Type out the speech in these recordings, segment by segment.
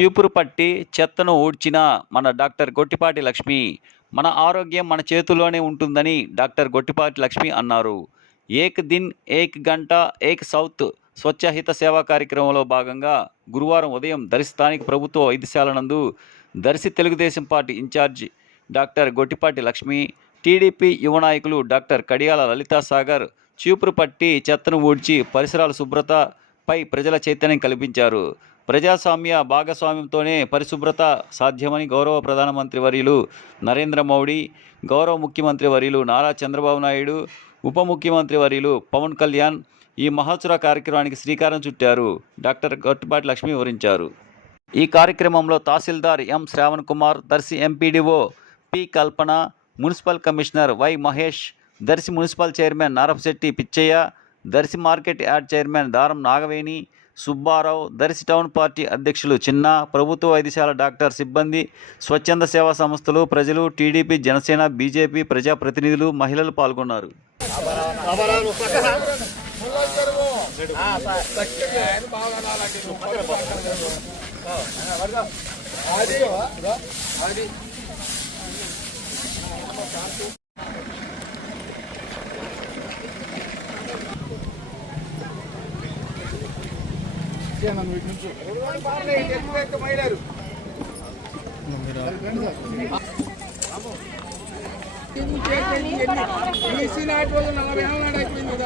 చీపురు పట్టి చెత్తను ఊడ్చిన మన డాక్టర్ గొట్టిపాటి లక్ష్మి మన ఆరోగ్యం మన చేతిలోనే ఉంటుందని డాక్టర్ గొట్టిపాటి లక్ష్మి అన్నారు. ఏక్ దిన్ ఏక్ గంట ఏక్ సౌత్ స్వచ్ఛహిత సేవా కార్యక్రమంలో భాగంగా గురువారం ఉదయం దర్శి స్థానిక ప్రభుత్వ వైద్యశాల నందు Darshi Telugu Desam party in-charge doctor Gottipati Lakshmi TDP యువ నాయకులు డాక్టర్ కడియాల లలితా సాగర్ చీపురు పట్టి చెత్తను ఊడ్చి పరిసరాల శుభ్రతపై ప్రజల చైతన్యం కల్పించారు. ప్రజాస్వామ్య భాగస్వామ్యంతోనే పరిశుభ్రత సాధ్యమని గౌరవ ప్రధానమంత్రి వర్యులు నరేంద్ర మోడీ గౌరవ ముఖ్యమంత్రి వర్యులు నారా చంద్రబాబు నాయుడు ఉప ముఖ్యమంత్రి వర్యులు పవన్ కళ్యాణ్ ఈ మహోత్సవ కార్యక్రమానికి శ్రీకారం చుట్టారు. డాక్టర్ గొట్టిపాటి లక్ష్మి వివరించారు. ఈ కార్యక్రమంలో tahsildar M Shravan Kumar Darshi MPDO P Kalpana municipal commissioner Y Mahesh Darshi municipal chairman Naraphasetti Pitchaiah Darshi market yard chairman Daram Nagaveni Subbarao Darshi town party అధ్యక్షులు చిన్న ప్రభుత్వ వైద్యశాల డాక్టర్ సిబ్బంది స్వచ్ఛంద సేవా సంస్థలు ప్రజలు టీడీపీ జనసేన బీజేపీ ప్రజాప్రతినిధులు మహిళలు పాల్గొన్నారు. ఈసీ నాటి వాళ్ళు నలభై ఏళ్ళ నాడు అయిపోయింది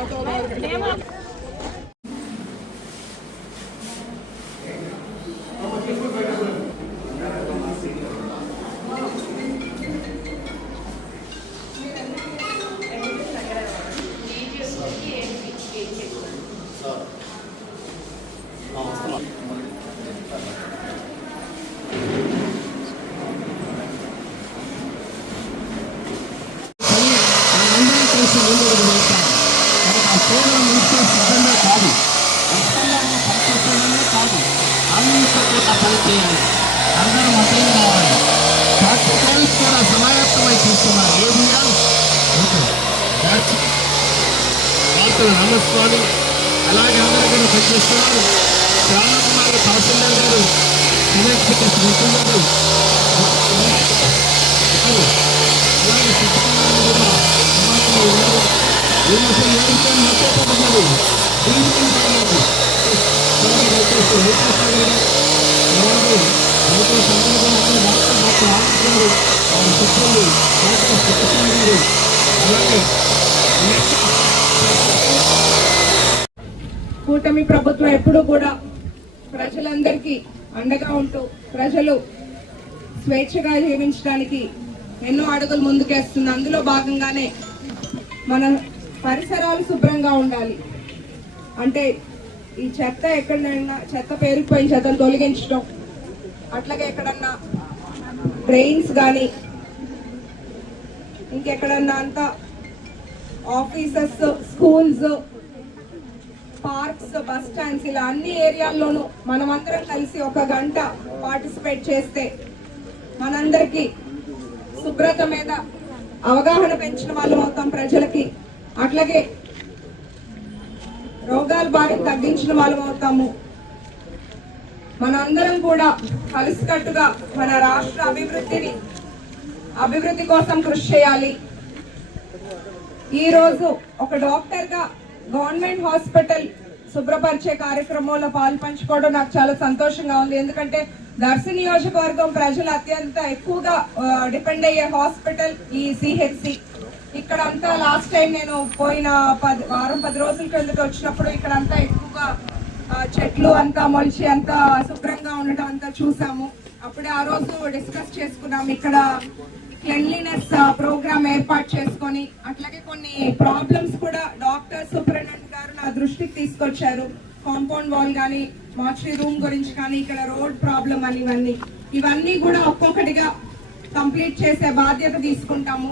కేవలం ఇంట్లో సిద్ధమే కాదు ఉత్పన్నాన్ని పనిచేయడమే కాదు అంత కూడా పని చేయాలి కావాలి పార్టీకాల్స్ కూడా సమాయత్తమై చూస్తున్నారు ఏ డాక్టర్ రామస్వామి అలాగే అందరూ కూడా పనిచేస్తున్నారు కుమార్ తహసీల్దార్ గారు గారు అలాగే సత్యనారాయణ కూడా సమాజంలో ఉన్నారు విమర్శలు ఏదైతే మర్చిపోతున్నారు దీనికి కావాలి అలాగే దయచేసి వెంకటేశ్వర గారు అలాగే డాక్టర్ సంతోష్ గారు డాక్టర్ డాక్టర్ ఆనంద్ గారు వారి సిబ్బంది డాక్టర్ సత్యనారాయణ గారు అలాగే కూటమి ప్రభుత్వం ఎప్పుడూ కూడా ప్రజలందరికీ అండగా ఉంటూ ప్రజలు స్వేచ్ఛగా జీవించడానికి ఎన్నో అడుగులు ముందుకేస్తుంది. అందులో భాగంగానే మన పరిసరాలు శుభ్రంగా ఉండాలి. అంటే ఈ చెత్త ఎక్కడైనా చెత్త పేరుకుపోయిన చెత్తను తొలగించడం అట్లాగే ఎక్కడన్నా డ్రైన్స్ కానీ ఇంకెక్కడన్నా అంతా offices schools parks bus stands ఇలా అన్ని ఏరియాల్లోనూ మనమందరం కలిసి ఒక గంట పార్టిసిపేట్ చేస్తే మనందరికీ శుభ్రత మీద అవగాహన పెంచిన వాళ్ళం అవుతాం ప్రజలకి. అట్లాగే రోగాల బాగా తగ్గించిన వాళ్ళం అవుతాము. మనందరం కూడా కలిసికట్టుగా మన రాష్ట్ర అభివృద్ధిని అభివృద్ధి కోసం కృషి చేయాలి. ఈరోజు ఒక డాక్టర్గా గవర్నమెంట్ హాస్పిటల్ శుభ్రపరిచే కార్యక్రమంలో పాల్పంచుకోవడం నాకు చాలా సంతోషంగా ఉంది. ఎందుకంటే దర్శి నియోజకవర్గం ప్రజలు అత్యంత ఎక్కువగా డిపెండ్ అయ్యే హాస్పిటల్ ఈ సిహెచ్సి ఇక్కడ అంతా లాస్ట్ టైం నేను పోయిన పది వారం పది రోజుల క్రిందట వచ్చినప్పుడు ఇక్కడ అంతా ఎక్కువగా చెట్లు అంతా మొలిచి అంతా శుభ్రంగా ఉండటం అంతా చూసాము. అప్పుడే ఆ రోజు డిస్కస్ చేసుకున్నాం ఇక్కడ క్లెన్లీనెస్ ప్రోగ్రామ్ ఏర్పాటు చేసుకొని అట్లాగే కొన్ని ప్రాబ్లమ్స్ కూడా డాక్టర్ సూపరింటెండెంట్ గారు నా దృష్టికి తీసుకొచ్చారు. కాంపౌండ్ వాల్ కానీ మార్చరీ రూమ్ గురించి కానీ ఇక్కడ రోడ్ ప్రాబ్లం అని ఇవన్నీ. ఇవన్నీ కూడా ఒక్కొక్కటిగా కంప్లీట్ చేసే బాధ్యత తీసుకుంటాము.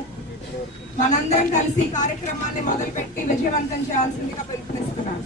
మనందరం కలిసి కార్యక్రమాన్ని మొదలుపెట్టి విజయవంతం చేయాల్సిందిగా పిలుపునిస్తున్నాను